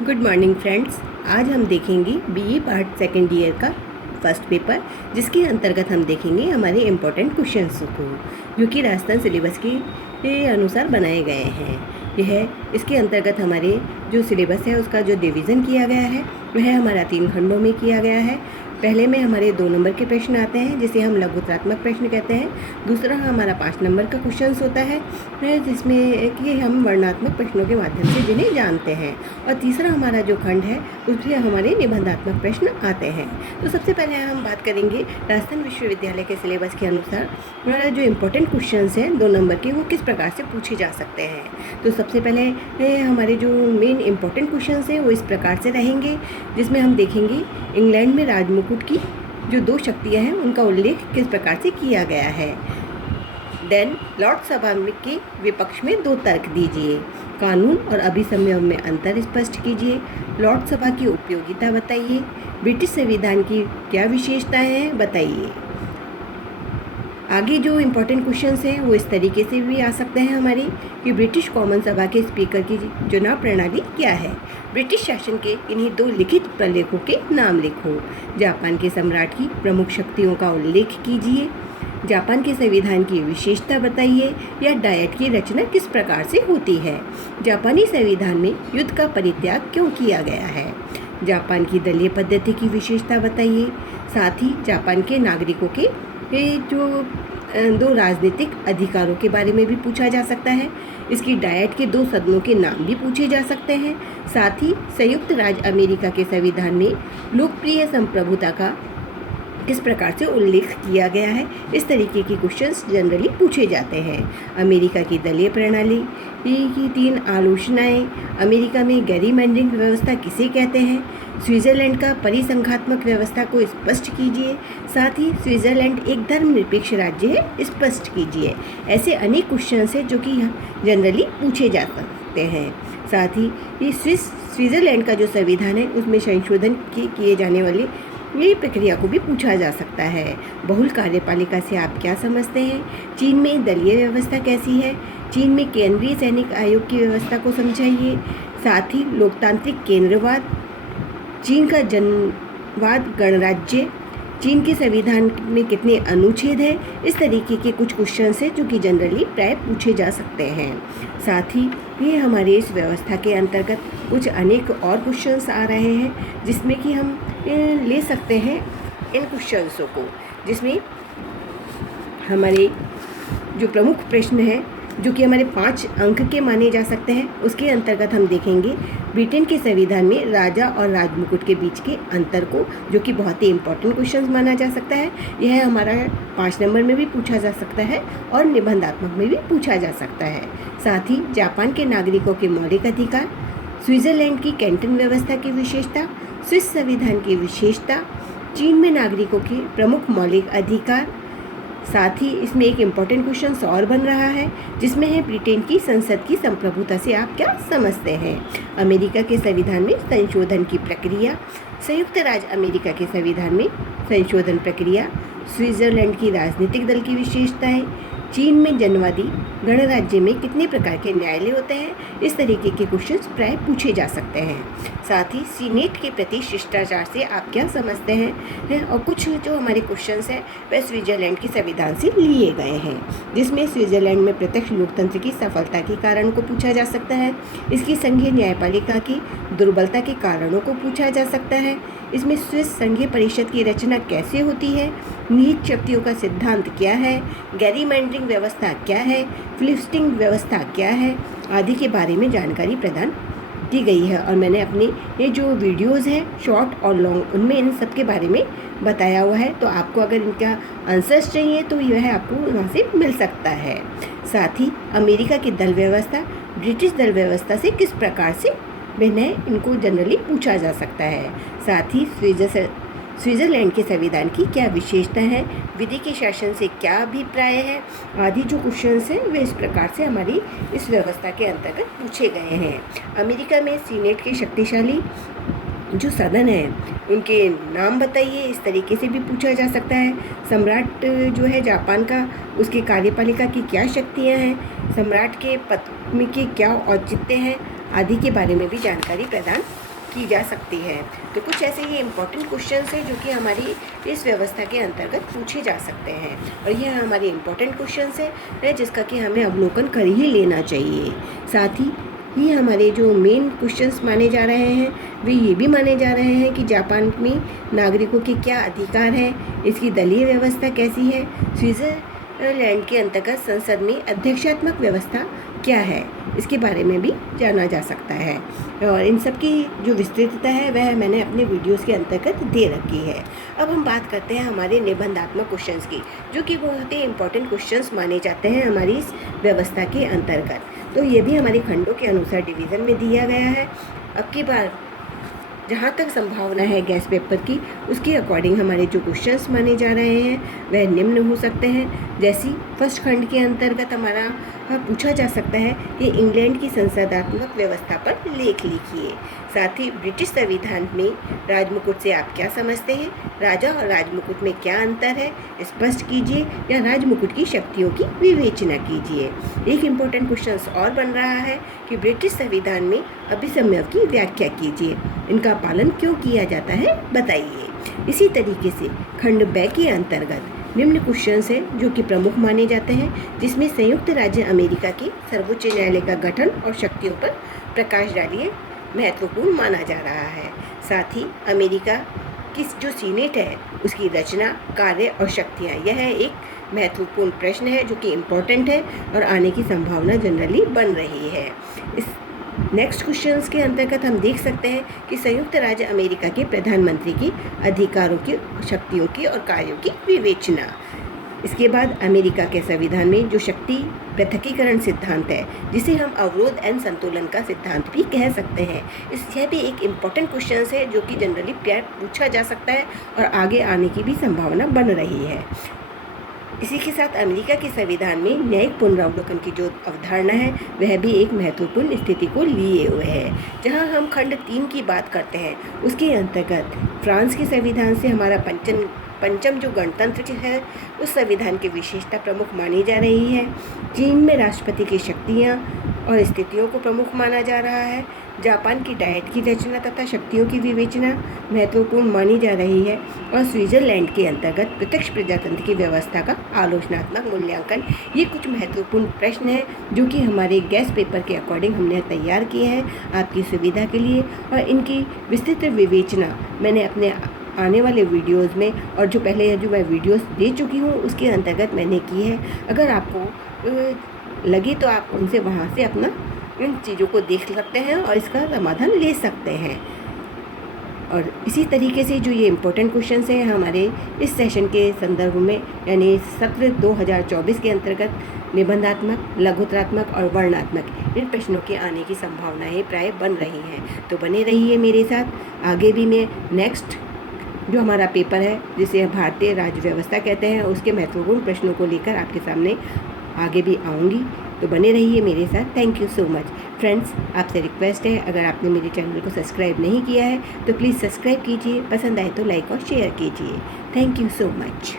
Good morning friends. आज हम देखेंगे बीए पार्ट सेकेंड ईयर का फर्स्ट पेपर, जिसके अंतर्गत हम देखेंगे हमारे इम्पोर्टेंट क्वेश्चंस को, जो कि राजस्थान सिलेबस के अनुसार बनाए गए हैं। इसके अंतर्गत हमारे जो सिलेबस है उसका जो डिवीज़न किया गया है वह हमारा 3 खंडों में किया गया है। पहले में हमारे 2 नंबर के प्रश्न आते हैं, जिसे हम लघुत्रात्मक प्रश्न कहते हैं। दूसरा हमारा 5 नंबर का क्वेश्चंस होता है, जिसमें कि हम वर्णात्मक प्रश्नों के माध्यम से जिन्हें जानते हैं। और तीसरा हमारा जो खंड है उसमें हमारे निबंधात्मक प्रश्न आते हैं। तो सबसे पहले हम बात करेंगे राजस्थान विश्वविद्यालय के सिलेबस के अनुसार हमारा जो इम्पोर्टेंट क्वेश्चंस हैं 2 नंबर के, वो किस प्रकार से पूछे जा सकते हैं। तो सबसे पहले हमारे जो मेन इम्पोर्टेंट क्वेश्चंस हैं वो इस प्रकार से रहेंगे, जिसमें हम देखेंगे इंग्लैंड में राजमुकुट की जो 2 शक्तियाँ हैं उनका उल्लेख किस प्रकार से किया गया है। देन लॉर्ड सभा के विपक्ष में 2 तर्क दीजिए। कानून और अभिसंयम में अंतर स्पष्ट कीजिए। लॉर्ड सभा की उपयोगिता बताइए। ब्रिटिश संविधान की क्या विशेषताएं हैं बताइए। आगे जो इम्पोर्टेंट क्वेश्चंस हैं वो इस तरीके से भी आ सकते हैं हमारे कि ब्रिटिश कॉमन सभा के स्पीकर की चुनाव प्रणाली क्या है। ब्रिटिश शासन के इन्हीं 2 लिखित प्रलेखों के नाम लिखो। जापान के सम्राट की प्रमुख शक्तियों का उल्लेख कीजिए। जापान के संविधान की विशेषता बताइए, या डायट की रचना किस प्रकार से होती है। जापानी संविधान में युद्ध का परित्याग क्यों किया गया है। जापान की दलीय पद्धति की विशेषता बताइए। साथ ही जापान के नागरिकों के जो 2 राजनीतिक अधिकारों के बारे में भी पूछा जा सकता है। इसकी डायट के 2 सदनों के नाम भी पूछे जा सकते हैं। साथ ही संयुक्त राज्य अमेरिका के संविधान में लोकप्रिय संप्रभुता का किस प्रकार से उल्लेख किया गया है। इस तरीके के क्वेश्चंस जनरली पूछे जाते हैं। अमेरिका की दलीय प्रणाली की 3 आलोचनाएं। अमेरिका में गैरीमैंडरिंग व्यवस्था किसे कहते हैं। स्विट्जरलैंड का परिसंघात्मक व्यवस्था को स्पष्ट कीजिए। साथ ही स्विट्जरलैंड एक धर्मनिरपेक्ष राज्य है, स्पष्ट कीजिए। ऐसे अनेक क्वेश्चंस हैं जो कि जनरली पूछे जा सकते हैं। साथ ही ये स्विट्जरलैंड का जो संविधान है उसमें संशोधन किए जाने वाले ये प्रक्रिया को भी पूछा जा सकता है। बहुल कार्यपालिका से आप क्या समझते हैं। चीन में दलीय व्यवस्था कैसी है। चीन में केंद्रीय सैनिक आयोग की व्यवस्था को समझाइए। साथ ही लोकतांत्रिक केंद्रवाद, चीन का जनवाद, गणराज्य, चीन के संविधान में कितने अनुच्छेद हैं। इस तरीके के कुछ क्वेश्चन हैं जो कि जनरली प्राय पूछे जा सकते हैं। साथ ही ये हमारे इस व्यवस्था के अंतर्गत कुछ अनेक और क्वेश्चंस आ रहे हैं, जिसमें कि हम ले सकते हैं इन क्वेश्चंसों को, जिसमें हमारे जो प्रमुख प्रश्न हैं जो कि हमारे 5 अंक के माने जा सकते हैं, उसके अंतर्गत हम देखेंगे ब्रिटेन के संविधान में राजा और राजमुकुट के बीच के अंतर को, जो कि बहुत ही इंपॉर्टेंट क्वेश्चन माना जा सकता है। यह हमारा 5 नंबर में भी पूछा जा सकता है और निबंधात्मक में भी पूछा जा सकता है। साथ ही जापान के नागरिकों के मौलिक अधिकार, स्विट्जरलैंड की कैंटन व्यवस्था की विशेषता, स्विस संविधान की विशेषता, चीन में नागरिकों के प्रमुख मौलिक अधिकार। साथ ही इसमें एक इम्पॉर्टेंट क्वेश्चन और बन रहा है, जिसमें है ब्रिटेन की संसद की संप्रभुता से आप क्या समझते हैं। अमेरिका के संविधान में संशोधन की प्रक्रिया, संयुक्त राज्य अमेरिका के संविधान में संशोधन प्रक्रिया, स्विट्जरलैंड की राजनीतिक दल की विशेषताएं, चीन में जनवादी गणराज्य में कितने प्रकार के न्यायालय होते हैं। इस तरीके के क्वेश्चंस प्राय पूछे जा सकते हैं। साथ ही सीनेट के प्रति शिष्टाचार से आप क्या समझते हैं। और कुछ जो हमारे क्वेश्चंस हैं वह स्विट्जरलैंड के संविधान से लिए गए हैं, जिसमें स्विट्जरलैंड में प्रत्यक्ष लोकतंत्र की सफलता के कारण को पूछा जा सकता है। इसकी संघीय न्यायपालिका की दुर्बलता के कारणों को पूछा जा सकता है। इसमें स्विस संघीय परिषद की रचना कैसे होती है, निहित शक्तियों का सिद्धांत क्या है, गैरीमैंडरिंग व्यवस्था क्या है, फिलिस्टिंग व्यवस्था क्या है आदि के बारे में जानकारी प्रदान की गई है। और मैंने अपने ये जो वीडियोस हैं शॉर्ट और लॉन्ग, उनमें इन सब के बारे में बताया हुआ है। तो आपको अगर इनका आंसर्स चाहिए तो यह आपको वहाँ से मिल सकता है। साथ ही अमेरिका की दल व्यवस्था ब्रिटिश दल व्यवस्था से किस प्रकार से भिन्न है, इनको जनरली पूछा जा सकता है। साथ ही स्विट्जरलैंड के संविधान की क्या विशेषता है, विधि के शासन से क्या अभिप्राय है आदि जो क्वेश्चंस हैं वे इस प्रकार से हमारी इस व्यवस्था के अंतर्गत पूछे गए हैं। अमेरिका में सीनेट के शक्तिशाली जो सदन है उनके नाम बताइए, इस तरीके से भी पूछा जा सकता है। सम्राट जो है जापान का, उसकी कार्यपालिका की क्या शक्तियाँ हैं, सम्राट के पद में के क्या औचित्य हैं आदि के बारे में भी जानकारी प्रदान की जा सकती है। तो कुछ ऐसे ये इम्पोर्टेंट क्वेश्चंस हैं जो कि हमारी इस व्यवस्था के अंतर्गत पूछे जा सकते हैं, और यह हमारे इम्पोर्टेंट क्वेश्चंस है जिसका कि हमें अवलोकन कर ही लेना चाहिए। साथ ही हमारे जो मेन क्वेश्चंस माने जा रहे हैं वे ये भी माने जा रहे हैं कि जापान में नागरिकों के क्या अधिकार हैं, इसकी दलीय व्यवस्था कैसी है, स्विट्ज़रलैंड के अंतर्गत संसद में अध्यक्षात्मक व्यवस्था क्या है, इसके बारे में भी जाना जा सकता है। और इन सब की जो विस्तृतता है वह मैंने अपने वीडियोस के अंतर्गत दे रखी है। अब हम बात करते हैं हमारे निबंधात्मक क्वेश्चंस की, जो कि बहुत ही इंपॉर्टेंट क्वेश्चंस माने जाते हैं हमारी इस व्यवस्था के अंतर्गत। तो ये भी हमारे खंडों के अनुसार डिवीज़न में दिया गया है। अब की बार जहाँ तक संभावना है गैस पेपर की, उसके अकॉर्डिंग हमारे जो क्वेश्चंस माने जा रहे हैं वह निम्न हो सकते हैं। जैसी फर्स्ट खंड के अंतर्गत हमारा पूछा जा सकता है कि इंग्लैंड की संसदात्मक व्यवस्था पर लेख लिखिए। साथ ही ब्रिटिश संविधान में राजमुकुट से आप क्या समझते हैं, राजा और राजमुकुट में क्या अंतर है, स्पष्ट कीजिए या राजमुकुट की शक्तियों की विवेचना कीजिए। एक इम्पोर्टेंट क्वेश्चन और बन रहा है कि ब्रिटिश संविधान में अभिसमय की व्याख्या कीजिए, इनका पालन क्यों किया जाता है बताइए। इसी तरीके से खंड ब के अंतर्गत निम्न क्वेश्चंस हैं जो कि प्रमुख माने जाते हैं, जिसमें संयुक्त राज्य अमेरिका के सर्वोच्च न्यायालय का गठन और शक्तियों पर प्रकाश डालिए महत्वपूर्ण माना जा रहा है। साथ ही अमेरिका की जो सीनेट है उसकी रचना, कार्य और शक्तियाँ, यह एक महत्वपूर्ण प्रश्न है जो कि इम्पोर्टेंट है और आने की संभावना जनरली बन रही है। इस नेक्स्ट क्वेश्चंस के अंतर्गत हम देख सकते हैं कि संयुक्त राज्य अमेरिका के प्रधानमंत्री की अधिकारों की, शक्तियों की और कार्यों की विवेचना। इसके बाद अमेरिका के संविधान में जो शक्ति पृथकीकरण सिद्धांत है, जिसे हम अवरोध एवं संतुलन का सिद्धांत भी कह सकते हैं, यह भी एक इम्पॉर्टेंट क्वेश्चन है जो कि जनरली पूछा जा सकता है और आगे आने की भी संभावना बन रही है। इसी के साथ अमेरिका के संविधान में न्यायिक पुनरावलोकन की जो अवधारणा है वह भी एक महत्वपूर्ण स्थिति को लिए हुए है। जहां हम खंड 3 की बात करते हैं उसके अंतर्गत फ्रांस के संविधान से हमारा पंचम जो गणतंत्र है उस संविधान की विशेषता प्रमुख मानी जा रही है। चीन में राष्ट्रपति की शक्तियाँ और स्थितियों को प्रमुख माना जा रहा है। जापान की डायट की रचना तथा शक्तियों की विवेचना महत्वपूर्ण मानी जा रही है। और स्विट्ज़रलैंड के अंतर्गत प्रत्यक्ष प्रजातंत्र की व्यवस्था का आलोचनात्मक मूल्यांकन, ये कुछ महत्वपूर्ण प्रश्न हैं जो कि हमारे गैस पेपर के अकॉर्डिंग हमने तैयार किए हैं आपकी सुविधा के लिए। और इनकी विस्तृत विवेचना मैंने अपने आने वाले वीडियोस में और जो पहले जो मैं वीडियोस दे चुकी हूँ उसके अंतर्गत मैंने की है। अगर आपको लगे तो आप उनसे वहाँ से अपना इन चीज़ों को देख सकते हैं और इसका समाधान ले सकते हैं। और इसी तरीके से जो ये इम्पोर्टेंट क्वेश्चंस हैं हमारे इस सेशन के संदर्भ में, यानी सत्र 2024 के अंतर्गत निबंधात्मक, लघुत्रात्मक और वर्णात्मक इन प्रश्नों के आने की संभावनाएं प्राय बन रही हैं। तो बने रहिए मेरे साथ। आगे भी मैं नेक्स्ट जो हमारा पेपर है जिसे भारतीय राज्य व्यवस्था कहते हैं उसके महत्वपूर्ण प्रश्नों को लेकर आपके सामने आगे भी आऊँगी। तो बने रहिए मेरे साथ। Thank you so much friends. आपसे रिक्वेस्ट है, अगर आपने मेरे चैनल को सब्सक्राइब नहीं किया है तो प्लीज़ सब्सक्राइब कीजिए, पसंद आए तो लाइक और शेयर कीजिए। Thank you so much.